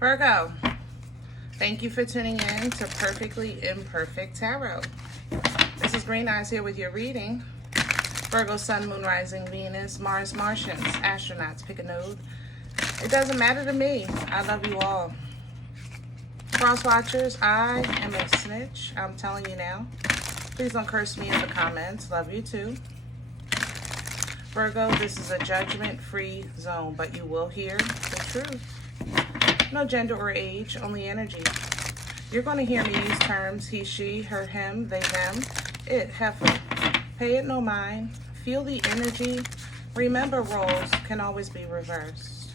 Virgo, thank you for tuning in to Perfectly Imperfect Tarot. This is Green Eyes here with your reading. Virgo, Sun, Moon, Rising, Venus, Mars, Martians, astronauts, pick a node. It doesn't matter to me. I love you all. Cross watchers, I am a snitch. I'm telling you now. Please don't curse me in the comments. Love you too. Virgo, this is a judgment-free zone, but you will hear the truth. No gender or age, only energy. You're going to hear me use terms he, she, her, him, they, them, it, heifer. Pay it no mind. Feel the energy. Remember, roles can always be reversed.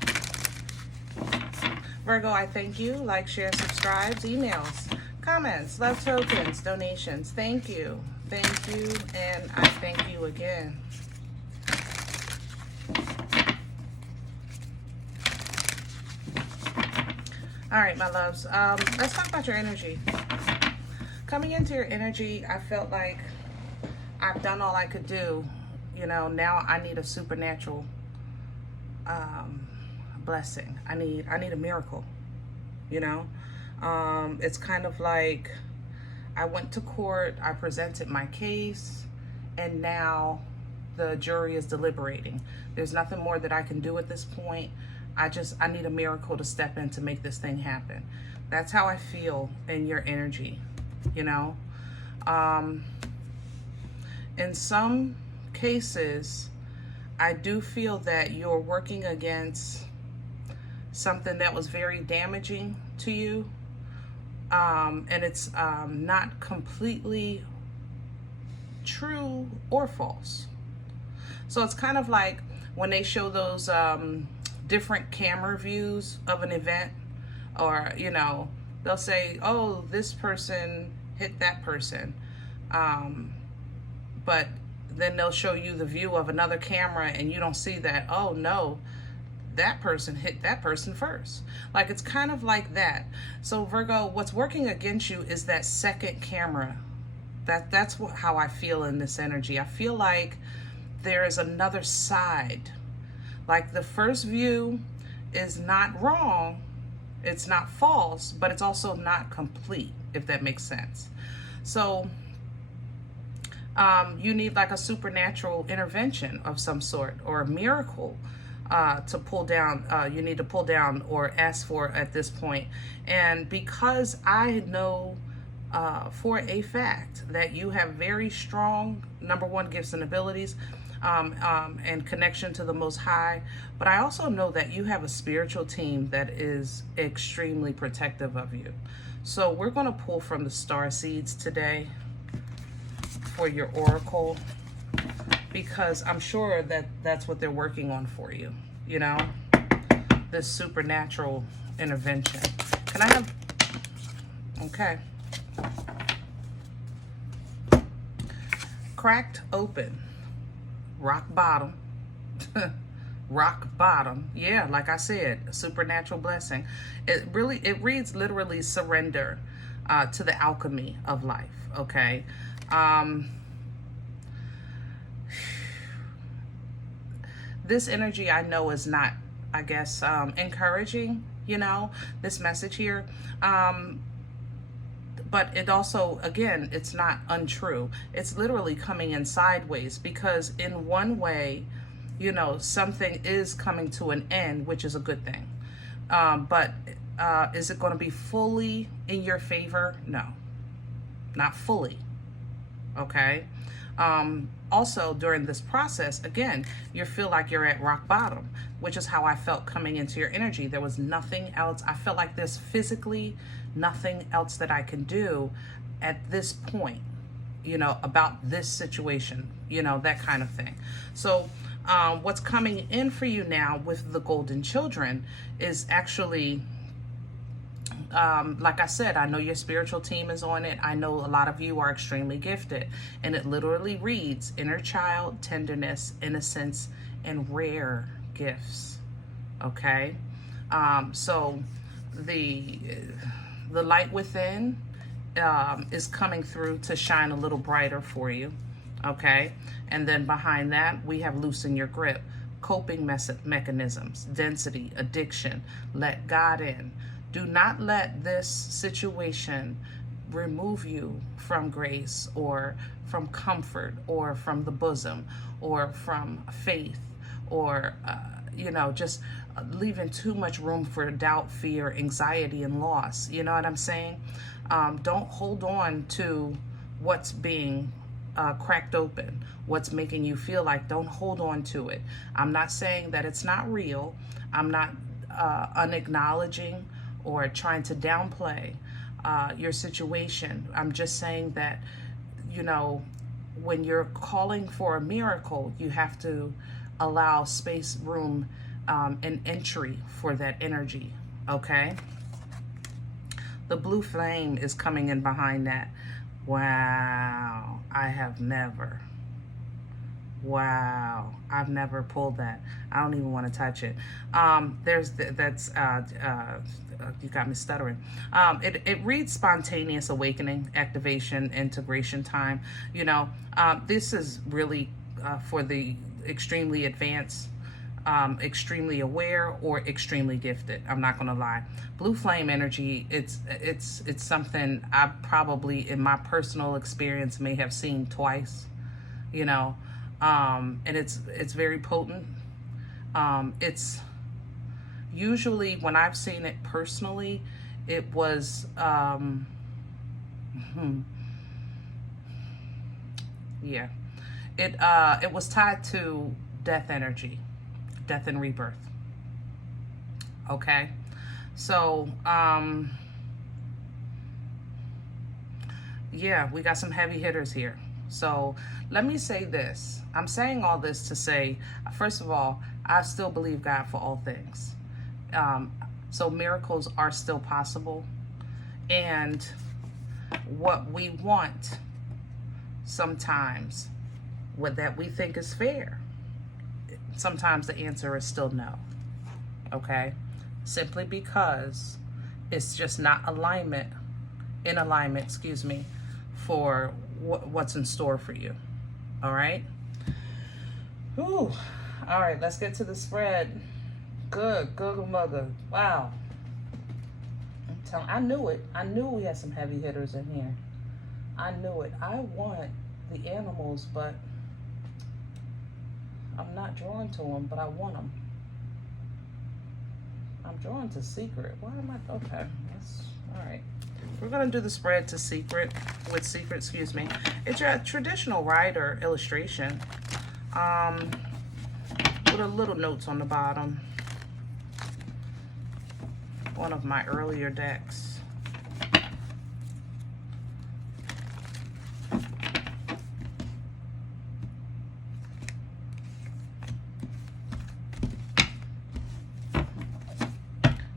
Virgo, I thank you. Like, share, subscribe, emails, comments, love tokens, donations. Thank you. Thank you. And I thank you again. All right, my loves. Let's talk about your energy. Coming into your energy, I felt like I've done all I could do. You know, now I need a supernatural blessing. I need a miracle. You know, it's kind of like I went to court, I presented my case, and now the jury is deliberating. There's nothing more that I can do at this point. I need a miracle to step in to make this thing happen. That's how I feel in your energy, you know. In some cases, I do feel that you're working against something that was very damaging to you. And it's not completely true or false. So it's kind of like when they show those different camera views of an event, or, you know, they'll say, oh, this person hit that person. But then they'll show you the view of another camera and you don't see that, oh no, that person hit that person first. Like, it's kind of like that. So Virgo, what's working against you is that second camera. That's how I feel in this energy. I feel like there is another side. Like, the first view is not wrong, it's not false, but it's also not complete, if that makes sense. So you need like a supernatural intervention of some sort, or a miracle to pull down. You need to pull down or ask for at this point. And because I know for a fact that you have very strong, number one, gifts and abilities, and connection to the Most High, but I also know that you have a spiritual team that is extremely protective of you. So we're going to pull from the star seeds today for your oracle, because I'm sure that that's what they're working on for you, you know, this supernatural intervention. Can I have, okay, cracked open, rock bottom. Rock bottom. Yeah, like I said, a supernatural blessing. It reads literally surrender to the alchemy of life. Okay. This energy, I know, is not, I guess, encouraging, you know, this message here. But it also, again, it's not untrue. It's literally coming in sideways, because in one way, you know, something is coming to an end, which is a good thing. But is it going to be fully in your favor? No, not fully. Okay. Also, during this process, again, you feel like you're at rock bottom, which is how I felt coming into your energy. There was nothing else. I felt like there's physically nothing else that I can do at this point, you know, about this situation, you know, that kind of thing. So what's coming in for you now with the golden children is actually, like I said, I know your spiritual team is on it. I know a lot of you are extremely gifted, and it literally reads inner child, tenderness, innocence, and rare gifts. Okay. So the light within is coming through to shine a little brighter for you. Okay. And then behind that, we have loosen your grip, coping mechanisms, density, addiction, let God in, Do not let this situation remove you from grace or from comfort or from the bosom or from faith or, just leaving too much room for doubt, fear, anxiety, and loss. You know what I'm saying? Don't hold on to what's being cracked open, what's making you feel like. Don't hold on to it. I'm not saying that it's not real. I'm not unacknowledging or trying to downplay your situation. I'm just saying that, when you're calling for a miracle, you have to allow space, room, and entry for that energy, okay? The blue flame is coming in behind that. Wow, I've never pulled that. I don't even want to touch it. You got me stuttering. It reads spontaneous awakening, activation, integration time. This is really for the extremely advanced, extremely aware, or extremely gifted. I'm not gonna lie. Blue flame energy, it's something I probably in my personal experience may have seen twice, and it's very potent. It's usually, when I've seen it personally, it was it was tied to death energy, death and rebirth. Okay, so we got some heavy hitters here. So let me say this. I'm saying all this to say, first of all, I still believe God for all things. So miracles are still possible. And what we want sometimes, what that we think is fair, sometimes the answer is still no. Okay? Simply because it's just not in alignment, for what's in store for you. All right? Ooh. All right, let's get to the spread. Good mother. Wow. I knew it. I knew we had some heavy hitters in here. I knew it. I want the animals, but I'm not drawn to them, but I want them. I'm drawn to secret. Why am I? Okay. That's all right. We're going to do the spread to secret. It's a traditional rider illustration. With a little notes on the bottom. One of my earlier decks.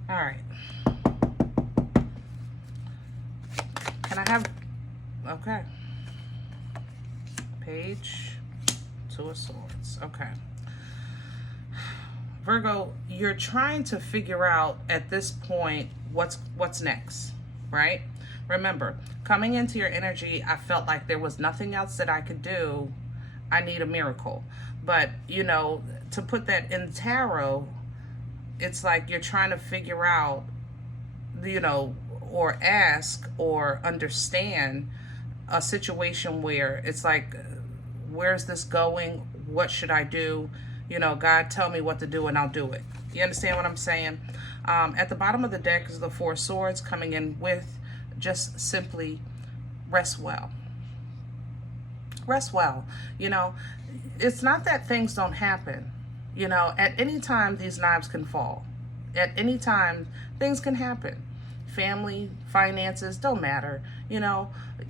All right. Can I have, okay. Page, Two of Swords, okay. Virgo, you're trying to figure out at this point what's next, right? Remember, coming into your energy, I felt like there was nothing else that I could do. I need a miracle. But, to put that in tarot, it's like you're trying to figure out, or ask or understand a situation where it's like, where's this going? What should I do? God, tell me what to do and I'll do it. You understand what I'm saying? At the bottom of the deck is the Four of Swords coming in with just simply rest well. Rest well. It's not that things don't happen. At any time, these knives can fall. At any time, things can happen. Family, finances, don't matter,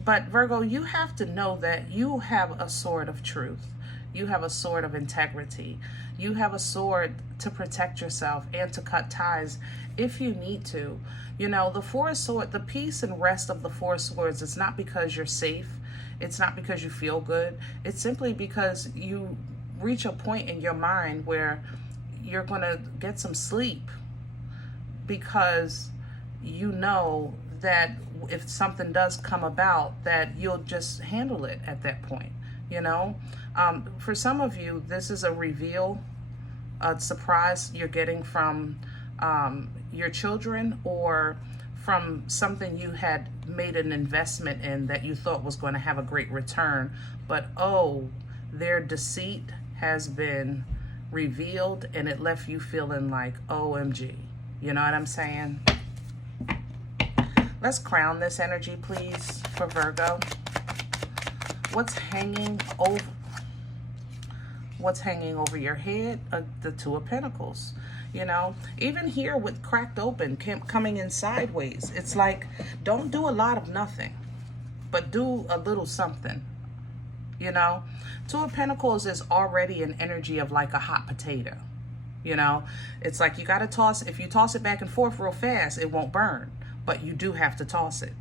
But Virgo, you have to know that you have a sword of truth. You have a sword of integrity. You have a sword to protect yourself and to cut ties if you need to. The Four of Swords, the peace and rest of the Four of Swords, it's not because you're safe. It's not because you feel good. It's simply because you reach a point in your mind where you're going to get some sleep because you know that if something does come about, that you'll just handle it at that point, For some of you, this is a reveal, a surprise you're getting from your children, or from something you had made an investment in that you thought was going to have a great return, but oh, their deceit has been revealed and it left you feeling like OMG. You know what I'm saying? Let's crown this energy, please, for Virgo. What's hanging over your head? The Two of Pentacles. You know, even here with cracked open, coming in sideways, it's like, don't do a lot of nothing, but do a little something. You know, Two of Pentacles is already an energy of like a hot potato. You know, it's like you got to toss. If you toss it back and forth real fast, it won't burn, but you do have to toss it.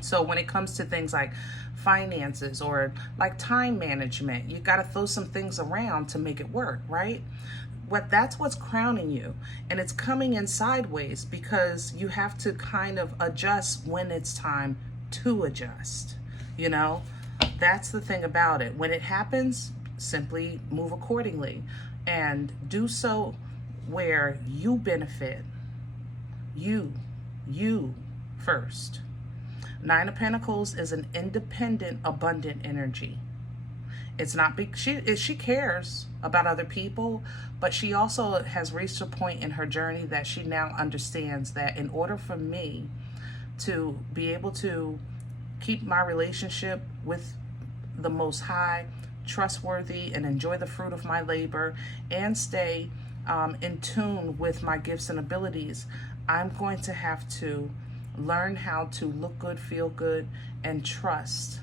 So when it comes to things like finances or like time management, you got to throw some things around to make it work, right? That's what's crowning you, and it's coming in sideways because you have to kind of adjust when it's time to adjust. You know, that's the thing about it. When it happens, simply move accordingly and do so where you benefit. You first. Nine of Pentacles is an independent, abundant energy. It's not big. She cares about other people, but she also has reached a point in her journey that she now understands that in order for me to be able to keep my relationship with the Most High trustworthy and enjoy the fruit of my labor and stay in tune with my gifts and abilities, I'm going to have to learn how to look good, feel good, and trust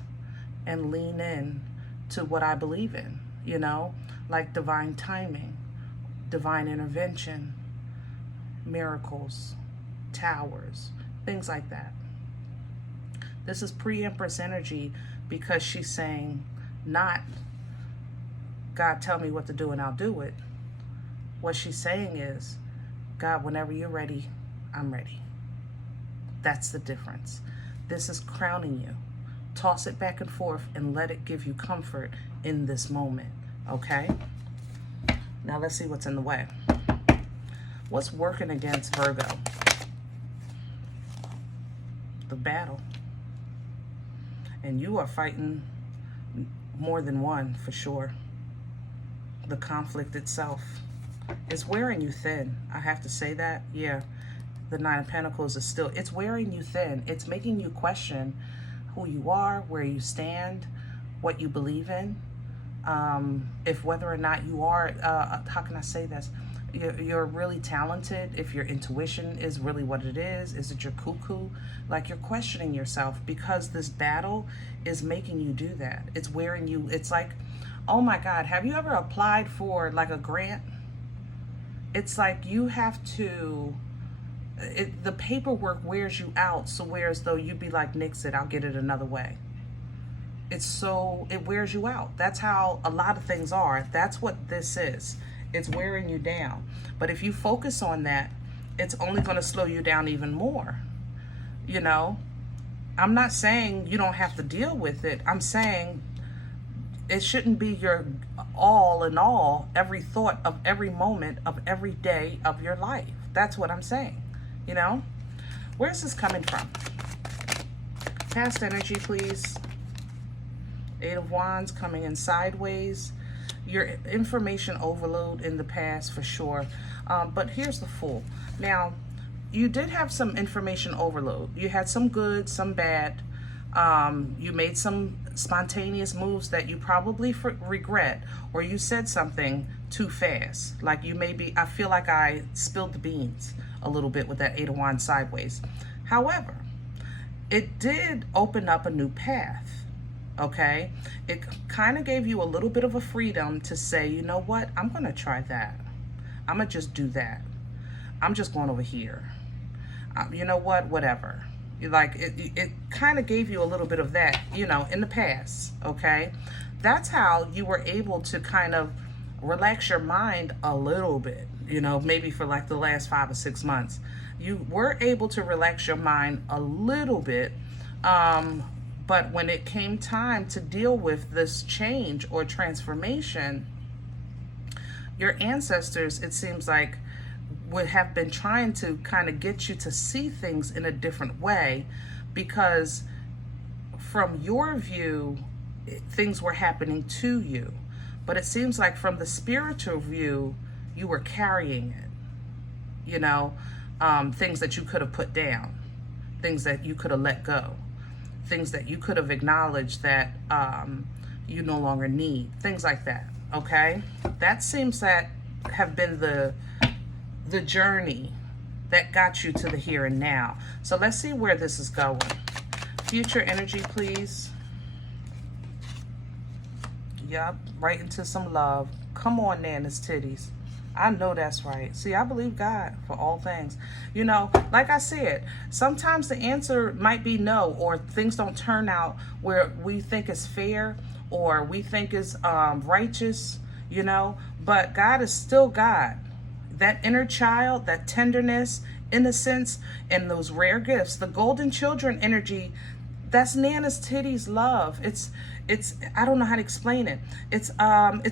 and lean in to what I believe in, you know, like divine timing, divine intervention, miracles, towers, things like that. This is pre-Empress energy because she's saying not, God, tell me what to do and I'll do it. What she's saying is, God, whenever you're ready, I'm ready. That's the difference. This is crowning you. Toss it back and forth and let it give you comfort in this moment, okay? Now let's see what's in the way. What's working against Virgo? The battle. And you are fighting more than one, for sure. The conflict itself is wearing you thin. I have to say that, yeah. The Nine of Pentacles is still, it's wearing you thin. It's making you question who you are, where you stand, what you believe in, if whether or not you are, how can I say this? You're really talented, if your intuition is really what it is it your cuckoo? Like, you're questioning yourself because this battle is making you do that. It's wearing you, it's like, oh my God, have you ever applied for like a grant? It's like you have to, the paperwork wears you out, so whereas though you'd be like, nix it, I'll get it another way. It wears you out. That's how a lot of things are. That's what this is. It's wearing you down. But if you focus on that, it's only going to slow you down even more. You know, I'm not saying you don't have to deal with it. I'm saying it shouldn't be your all in all, every thought of every moment of every day of your life. That's what I'm saying. You know, where's this coming from? Past energy, please. Eight of Wands coming in sideways. Your information overload in the past, for sure. But here's the Fool. Now, you did have some information overload. You had some good, some bad. You made some spontaneous moves that you probably regret, or you said something too fast. Like you maybe, I feel like I spilled the beans a little bit with that Eight of Wands sideways. However, it did open up a new path. Okay, it kind of gave you a little bit of a freedom to say, you know what, I'm gonna try that. I'm gonna just do that. I'm just going over here. You know what, whatever. Like it kind of gave you a little bit of that, you know, in the past. Okay, that's how you were able to kind of relax your mind a little bit. You know, maybe for like the last 5 or 6 months, you were able to relax your mind a little bit. But when it came time to deal with this change or transformation, your ancestors, it seems like, would have been trying to kind of get you to see things in a different way, because from your view, things were happening to you. But it seems like from the spiritual view, you were carrying it, you know, things that you could have put down, things that you could have let go, things that you could have acknowledged that you no longer need, things like that, okay? That seems that have been the journey that got you to the here and now. So let's see where this is going. Future energy, please. Yup, right into some love. Come on, Nana's titties. I know that's right. See, I believe God for all things. You know, like I said, sometimes the answer might be no, or things don't turn out where we think is fair or we think is righteous, you know, but God is still God. That inner child, that tenderness, innocence, and those rare gifts, the golden children energy, that's Nana's titties love. It's I don't know how to explain it. It's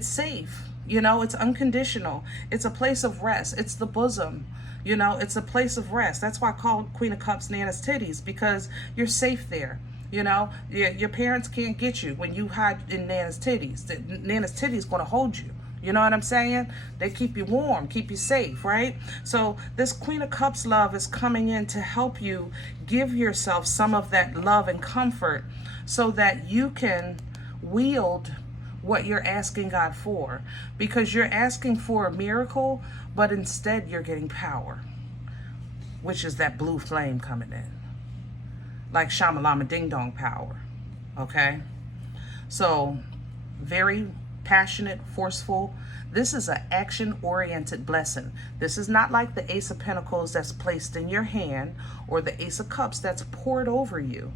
safe, you know, it's unconditional. It's a place of rest. It's the bosom, you know, it's a place of rest. That's why I call Queen of Cups Nana's titties, because you're safe there. You know, your parents can't get you when you hide in Nana's titties. Nana's titties gonna hold you. You know what I'm saying? They keep you warm, keep you safe, right? So this Queen of Cups love is coming in to help you give yourself some of that love and comfort so that you can wield what you're asking God for. Because you're asking for a miracle, but instead you're getting power, which is that blue flame coming in. Like Shamalama Ding Dong power, okay? So very passionate, forceful. This is an action-oriented blessing. This is not like the Ace of Pentacles that's placed in your hand or the Ace of Cups that's poured over you.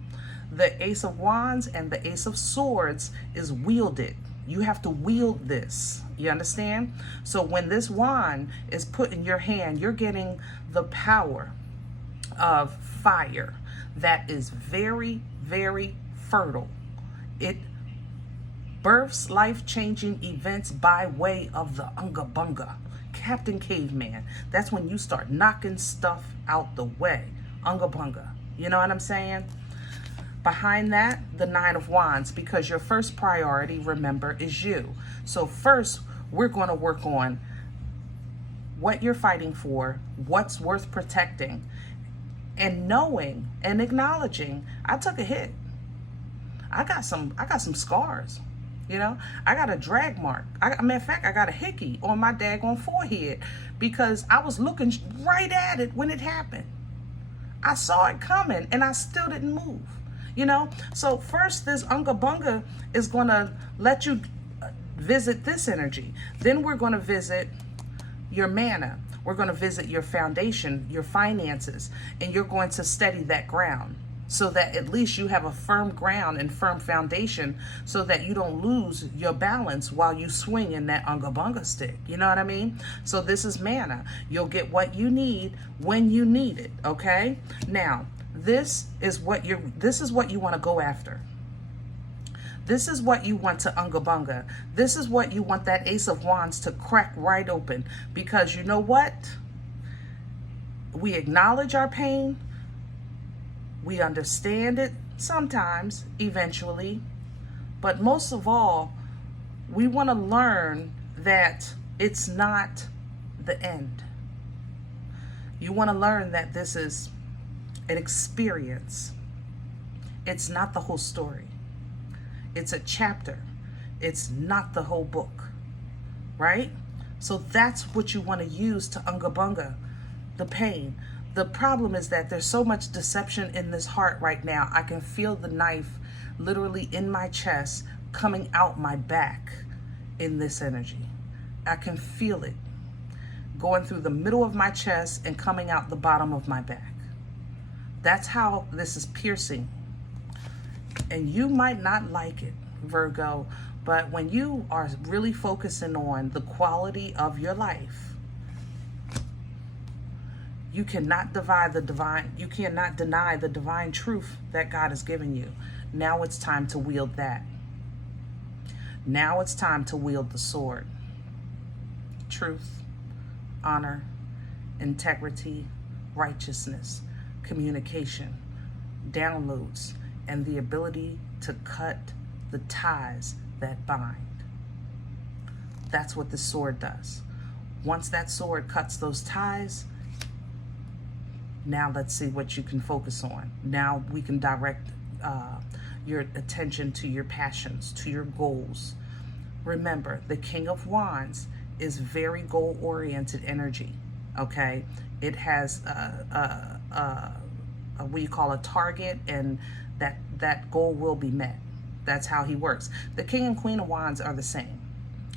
The Ace of Wands and the Ace of Swords is wielded. You have to wield this. You understand? So when this wand is put in your hand, you're getting the power of fire that is very, very fertile. It births life-changing events by way of the Unga Bunga. Captain Caveman. That's when you start knocking stuff out the way. Unga Bunga. You know what I'm saying? Behind that, the Nine of Wands, because your first priority, remember, is you. So first, we're going to work on what you're fighting for, what's worth protecting, and knowing and acknowledging, I took a hit. I got some scars. You know, I got a drag mark. Matter of fact, I got a hickey on my daggone forehead because I was looking right at it when it happened. I saw it coming and I still didn't move. You know, so first this Unga Bunga is going to let you visit this energy. Then we're going to visit your mana. We're going to visit your foundation, your finances, and you're going to steady that ground so that at least you have a firm ground and firm foundation so that you don't lose your balance while you swing in that Unga Bunga stick. You know what I mean? So this is mana. You'll get what you need when you need it, okay? Now, this is what you want to go after. This is what you want to Unga Bunga. This is what you want that Ace of Wands to crack right open, because you know what? We acknowledge our pain. We understand it sometimes, eventually, but most of all, we want to learn that it's not the end. You want to learn that this is an experience. It's not the whole story. It's a chapter. It's not the whole book, right? So that's what you want to use to Unga Bunga the pain. The problem is that there's so much deception in this heart right now. I can feel the knife literally in my chest coming out my back in this energy. I can feel it going through the middle of my chest and coming out the bottom of my back. That's how this is piercing. And you might not like it, Virgo, but when you are really focusing on the quality of your life, you cannot deny the divine truth that God has given you. Now it's time to wield that. Now it's time to wield the sword. Truth, honor, integrity, righteousness, communication, downloads, and the ability to cut the ties that bind. That's what the sword does. Once that sword cuts those ties, now let's see what you can focus on. Now we can direct your attention to your passions, to your goals. Remember, the King of Wands is very goal-oriented energy, okay? It has what you call a target, and that goal will be met. That's how he works. The King and Queen of Wands are the same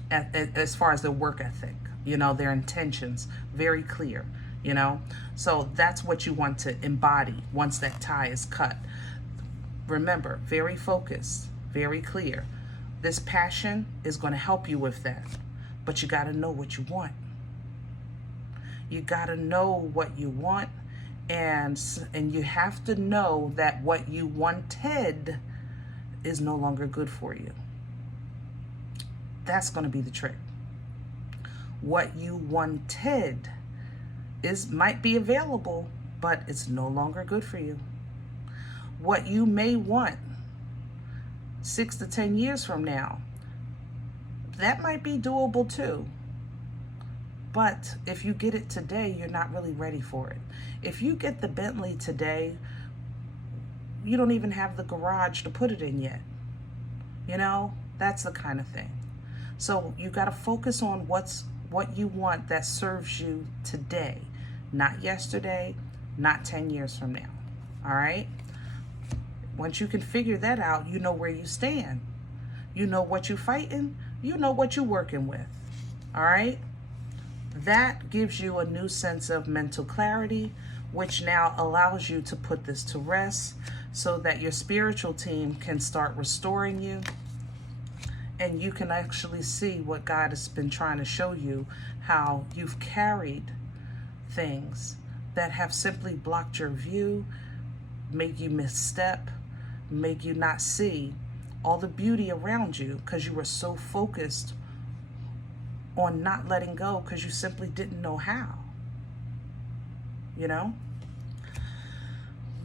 as far as their work ethic, you know, their intentions, very clear, you know? So that's what you want to embody once that tie is cut. Remember, very focused, very clear. This passion is going to help you with that, but you got to know what you want. You got to know what you want, and you have to know that what you wanted is no longer good for you. That's going to be the trick. What you wanted might be available, but it's no longer good for you. What you may want 6 to 10 years from now, that might be doable too. But if you get it today, you're not really ready for it. If you get the Bentley today, you don't even have the garage to put it in yet. You know, that's the kind of thing. So you got to focus on what you want that serves you today, not yesterday, not 10 years from now. All right? Once you can figure that out, you know where you stand. You know what you're fighting. You know what you're working with. All right? That gives you a new sense of mental clarity, which now allows you to put this to rest so that your spiritual team can start restoring you, and you can actually see what God has been trying to show you, how you've carried things that have simply blocked your view, make you misstep, make you not see all the beauty around you because you were so focused on not letting go because you simply didn't know how. You know?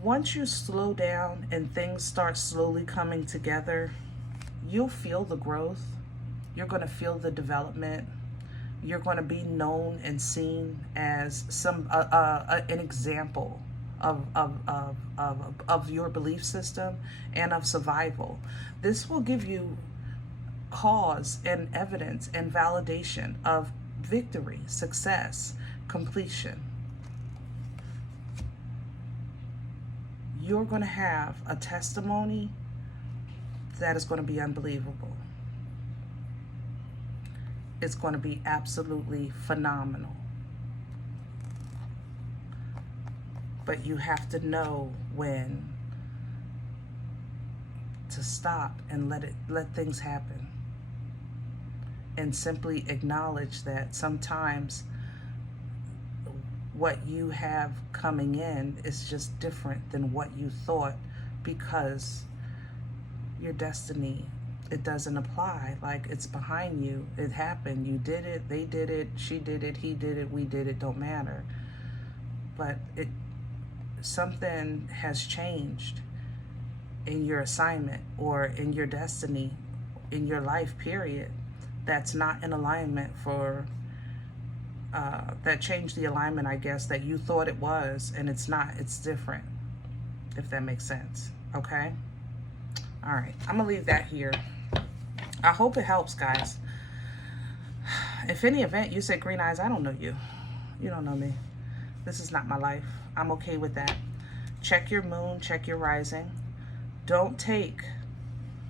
Once you slow down and things start slowly coming together, you'll feel the growth. You're going to feel the development. You're going to be known and seen as an example of your belief system and of survival. This will give you cause and evidence and validation of victory, success, completion. You're going to have a testimony that is going to be unbelievable. It's going to be absolutely phenomenal. But you have to know when to stop and let things happen. And simply acknowledge that sometimes what you have coming in is just different than what you thought, because your destiny, it doesn't apply. Like, it's behind you. It happened. You did it. They did it. She did it. He did it. We did it. Don't matter. But something has changed in your assignment or in your destiny, in your life, period, that's not in alignment for, that changed the alignment, I guess, that you thought it was, and it's not. It's different, if that makes sense. Okay? All right. I'm going to leave that here. I hope it helps, guys. If any event you said, Green Eyes, I don't know you. You don't know me. This is not my life. I'm okay with that. Check your moon. Check your rising. Don't take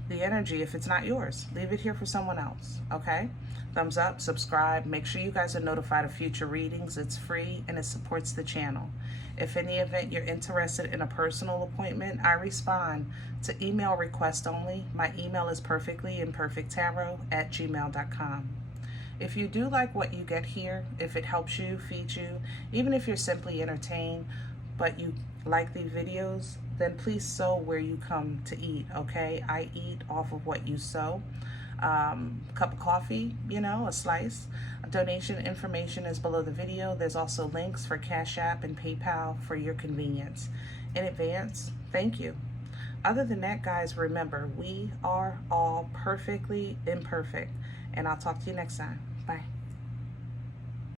the energy if it's not yours. Leave it here for someone else. Okay? Thumbs up, subscribe. Make sure you guys are notified of future readings. It's free and it supports the channel. If any event you're interested in a personal appointment, I respond to email request only. My email is perfectlyimperfecttarot@gmail.com. If you do like what you get here, if it helps you, feeds you, even if you're simply entertained, but you like the videos, then please sow where you come to eat, okay? I eat off of what you sow. cup of coffee, you know, a slice. Donation information is below the video. There's also links for Cash App and PayPal for your convenience. In advance, thank you. Other than that, guys, remember, we are all perfectly imperfect. And I'll talk to you next time. Bye.